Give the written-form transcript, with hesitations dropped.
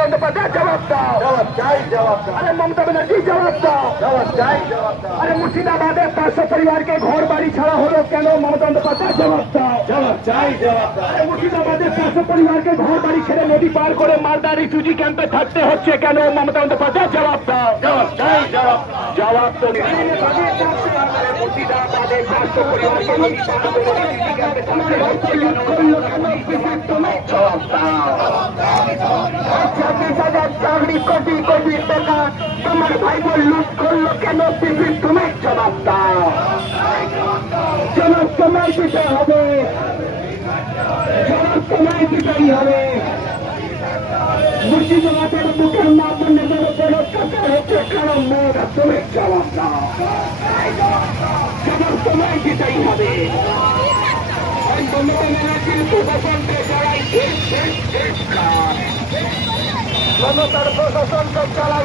মমতা বন্দ্যোপাধ্যায় জবাব দাও, জবাব চাই, জবাব দাও, আরে মমতা ব্যানার্জি জবাব দাও, জবাব চাই, জবাব দাও, আরে মুর্শিদাবাদে 500 পরিবারকে ঘর বাড়ি ছাড়া হলো কেন? মমতা বন্দ্যোপাধ্যায় জবাব দাও, জবাব চাই, জবাব দাও, আরে মুর্শিদাবাদে 500 পরিবারকে ঘর বাড়ি ছেড়ে নদী পার করে মালদা রিফিউজি ক্যাম্পে থাকতে হচ্ছে কেন? মমতা বন্দ্যোপাধ্যায় জবাব দাও, জবাব চাই, জবাব দাও, জবাব তো নেই। মুর্শিদাবাদে 500 পরিবারকে নদী পার করে রিফিউজি ক্যাম্পে থাকতে হচ্ছে কেন? জবাব দাও। 26,000 চাকরি, কোটি কোটি টাকা তোমার ভাই বোন লুট করলো কেন? তুমি জবাব দাও, জবাব তোমায় দিতে হবে, জবাব তোমায় দিতেই হবে। মুর্শিদাবাদের বুকের মা বোনদের উপর অত্যাচার হচ্ছে কারণ মেয়েরা, তুমি জবাব দাও, জবাব তোমায় দিতেই হবে। মমতার প্রশাসনকে চালাই